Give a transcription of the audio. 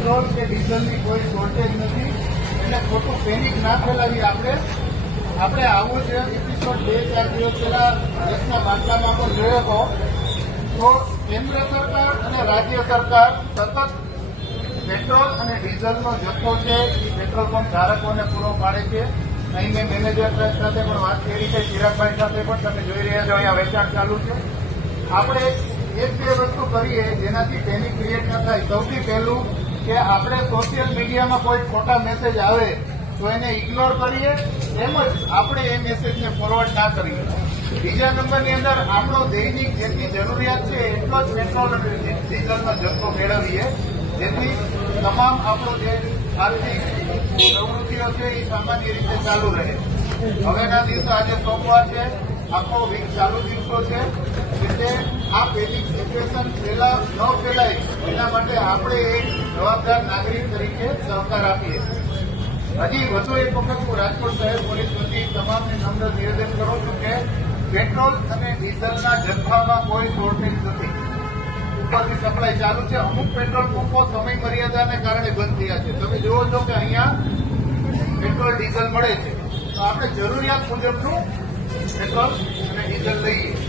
Petrol કે ડીઝલની કોઈ shortage નથી, એટલે ખોટું પેનિક ના ફેલાવી. આપણે આવું છે એપિસોડ 2-4 દિવસ પહેલા દેશના બાટલામાં પણ જોયો હતો. તો કેન્દ્ર સરકાર અને રાજ્ય સરકાર સતત પેટ્રોલ અને ડીઝલનો જથ્થો છે એ પેટ્રોલ પંપ ધારકોને પૂરો પાડે છે. અહીં મેં મેનેજર સાથે પણ વાત કરી છે, ચિરાગભાઈ સાથે પણ તમે જોઈ રહ્યા છો અહીંયા વેચાણ ચાલુ છે. આપણે એક બે વસ્તુ કરીએ જેનાથી પેનિક ક્રિએટ ન થાય. સૌથી પહેલું કે આપણે સોશિયલ મીડિયામાં કોઈ ખોટા મેસેજ આવે તો એને ઇગ્નોર કરીએ, તેમજ આપણે એ મેસેજને ફોરવર્ડ ના કરીએ. બીજા નંબરની અંદર આપણો દૈનિક જેટલી જરૂરિયાત છે એટલો જ પેટ્રોલ અને ડીઝલનો જથ્થો મેળવીએ, જેથી તમામ આપણો જે આર્થિક પ્રવૃત્તિઓ છે એ સામાન્ય રીતે ચાલુ રહે. હવેના દિવસો આજે સોમવાર છે, આખો વીક ચાલુ દિવસો છે, એટલે આ પેનિક સિચ્યુએશન પહેલા ન ફેલાય એના માટે આપણે એક જવાબદાર નાગરિક તરીકે સહકાર આપીએ. હજી વધુ એક વખત હું રાજકોટ શહેર પોલીસ વતી તમામને નમ્ર નિવેદન કરું છું કે પેટ્રોલ અને ડીઝલના જથ્થામાં કોઈ શોર્ટેજ નથી. ઉપરથી સપ્લાય ચાલુ છે. અમુક પેટ્રોલ પંપો સમય મર્યાદાને કારણે બંધ થયા છે. તમે જુઓ છો કે અહીંયા પેટ્રોલ ડીઝલ મળે છે, તો આપણે જરૂરિયાત મુજબનું પેટ્રોલ અને ડીઝલ લઈએ.